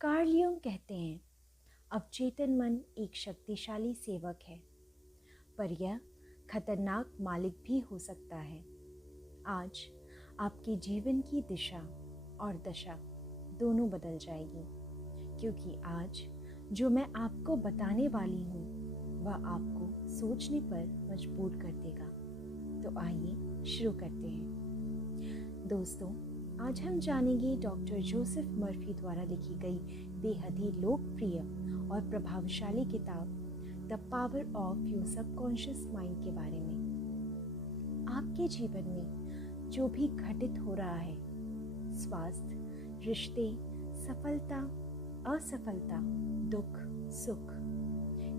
Karl Jung कहते हैं, अवचेतन मन एक शक्तिशाली सेवक है, पर यह खतरनाक मालिक भी हो सकता है। आज आपके जीवन की दिशा और दशा दोनों बदल जाएगी, क्योंकि आज जो मैं आपको बताने वाली हूँ वह आपको सोचने पर मजबूर कर देगा। तो आइए शुरू करते हैं। दोस्तों, आज हम जानेंगे डॉक्टर जोसेफ मर्फी द्वारा लिखी गई बेहद ही लोकप्रिय और प्रभावशाली किताब the power of your subconscious mind के बारे में। आपके जीवन में जो भी घटित हो रहा है, स्वास्थ्य, रिश्ते, सफलता, असफलता, दुख, सुख,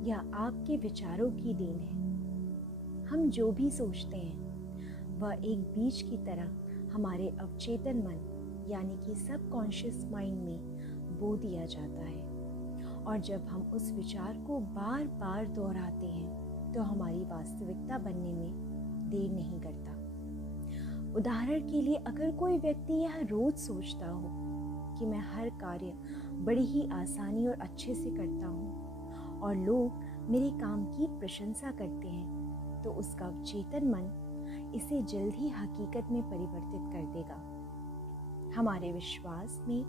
यह आपके विचारों की देन है। हम जो भी सोचते हैं वह एक बीज की तरह हमारे अवचेतन मन यानी कि सबकॉन्शियस माइंड में बो दिया जाता है, और जब हम उस विचार को बार बार दोहराते हैं तो हमारी वास्तविकता बनने में देर नहीं करता। उदाहरण के लिए, अगर कोई व्यक्ति यह रोज सोचता हो कि मैं हर कार्य बड़ी ही आसानी और अच्छे से करता हूँ और लोग मेरे काम की प्रशंसा करते हैं, तो उसका अवचेतन मन इसे जल्द ही हकीकत में परिवर्तित कर देगा। हमारे विश्वास में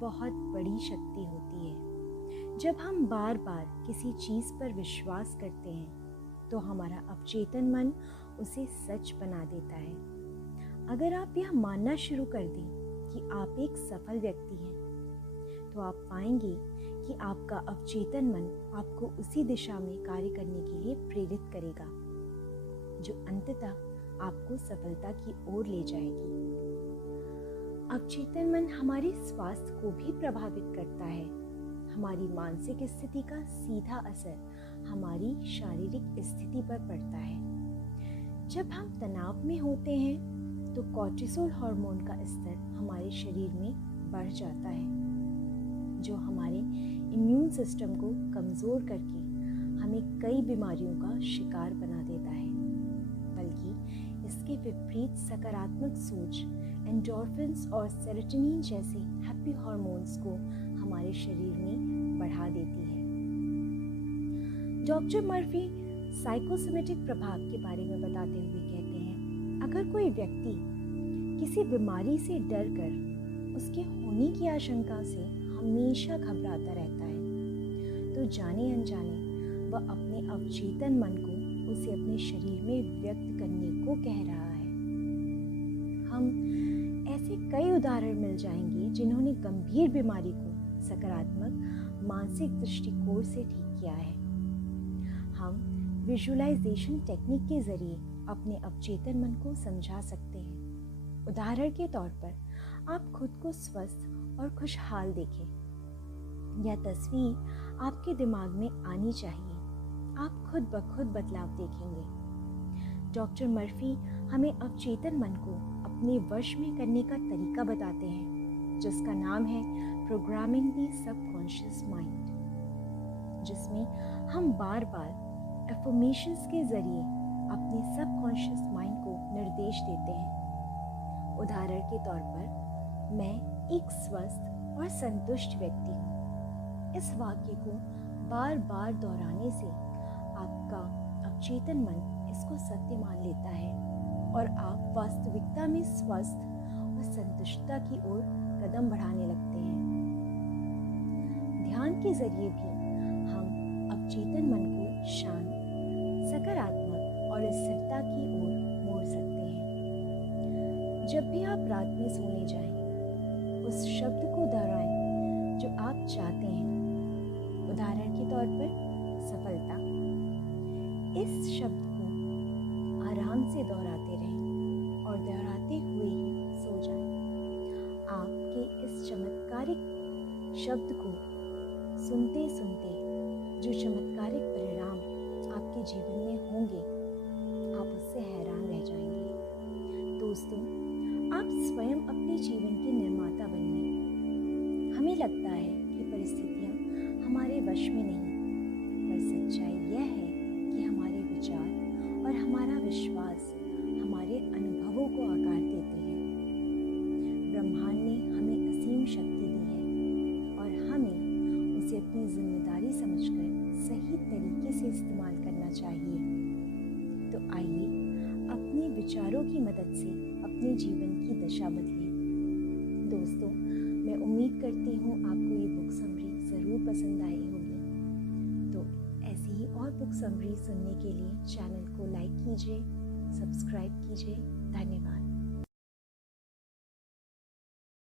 बहुत बड़ी शक्ति होती है। जब हम बार बार किसी चीज़ पर विश्वास करते हैं तो हमारा अवचेतन मन उसे सच बना देता है। अगर आप यह मानना शुरू कर दें कि आप एक सफल व्यक्ति हैं, तो आप पाएंगे कि आपका अवचेतन मन आपको उसी दिशा में कार्य करने के लिए प्रेरित करेगा, जो अंततः आपको सफलता की ओर ले जाएगी। अवचेतन मन हमारे स्वास्थ्य को भी प्रभावित करता है। हमारी मानसिक स्थिति का सीधा असर हमारी शारीरिक स्थिति पर पड़ता है। जब हम तनाव में होते हैं तो कॉर्टिसोल हार्मोन का स्तर हमारे शरीर में बढ़ जाता है, जो हमारे इम्यून सिस्टम को कमज़ोर करके हमें कई बीमारियों का शिकार बना देता है। बल्कि इसके विपरीत सकारात्मक सोच एंडोर्फिन्स और सेरोटोनिन जैसे हैप्पी हार्मोन्स को हमारे शरीर में बढ़ा देती है। डॉक्टर मर्फी साइकोसोमेटिक प्रभाव के बारे में बताते हुए कहते हैं, अगर कोई व्यक्ति किसी बीमारी से डर कर उसके होने की आशंका से हमेशा घबराता रहता है, तो जाने अनजाने वह अपने अवचेतन मन को उसे अपने शरीर में व्यक्त करने को कह रहा है। हम ऐसे कई उदाहरण मिल जाएंगे जिन्होंने गंभीर बीमारी को सकारात्मक मानसिक दृष्टिकोण से ठीक किया है। हम विजुअलाइजेशन टेक्निक के जरिए अपने अवचेतन मन को समझा सकते हैं। उदाहरण के तौर पर, आप खुद को स्वस्थ और खुशहाल देखें। यह तस्वीर आपके दिमाग में आनी चाहिए। आप खुद ब खुद बदलाव देखेंगे। डॉक्टर मर्फी हमें अवचेतन मन को अपने वश में करने का तरीका बताते हैं, जिसका नाम है प्रोग्रामिंग द सबकॉन्शियस माइंड, जिसमें हम बार बार एफर्मेशंस के जरिए अपने सबकॉन्शियस माइंड को निर्देश देते हैं। उदाहरण के तौर पर, मैं एक स्वस्थ और संतुष्ट व्यक्ति हूँ। इस वाक्य को बार बार दोहराने से आपका अवचेतन मन इसको सत्य मान लेता है और आप वास्तविकता में स्वस्थ और संतुष्टता की ओर कदम बढ़ाने लगते हैं। ध्यान के जरिए भी हम अवचेतन मन को शांत, सकारात्मक और स्थिरता की ओर मोड़ सकते हैं। जब भी आप रात में सोने जाएं, उस शब्द को दोहराएं जो आप चाहते हैं। उदाहरण के तौर पर, सफलता। इस शब्द को आराम से दोहराते रहें और दोहराते हुए ही सो जाएं। आपके इस चमत्कारिक शब्द को सुनते सुनते जो चमत्कारिक परिणाम आपके जीवन में होंगे, आप उससे हैरान रह जाएंगे। दोस्तों, आप स्वयं अपने जीवन के निर्माता बनिए। हमें लगता है कि परिस्थितियाँ हमारे वश में नहीं, पर सच्चाई यह है कि हमारे विचार और हमारा विश्वास हमारे अनुभवों को आकार देते हैं। ब्रह्मांड ने हमें असीम शक्ति दी है और हमें अपनी जिम्मेदारी समझकर सही तरीके से इस्तेमाल करना चाहिए। तो आइए अपने विचारों की मदद से अपने जीवन की दशा बदलें। दोस्तों, मैं उम्मीद करती हूँ आपको ये बुक समरी ज़रूर पसंद आई होगी। तो ऐसी ही और बुक समरी सुनने के लिए चैनल को लाइक कीजिए, सब्सक्राइब कीजिए। धन्यवाद।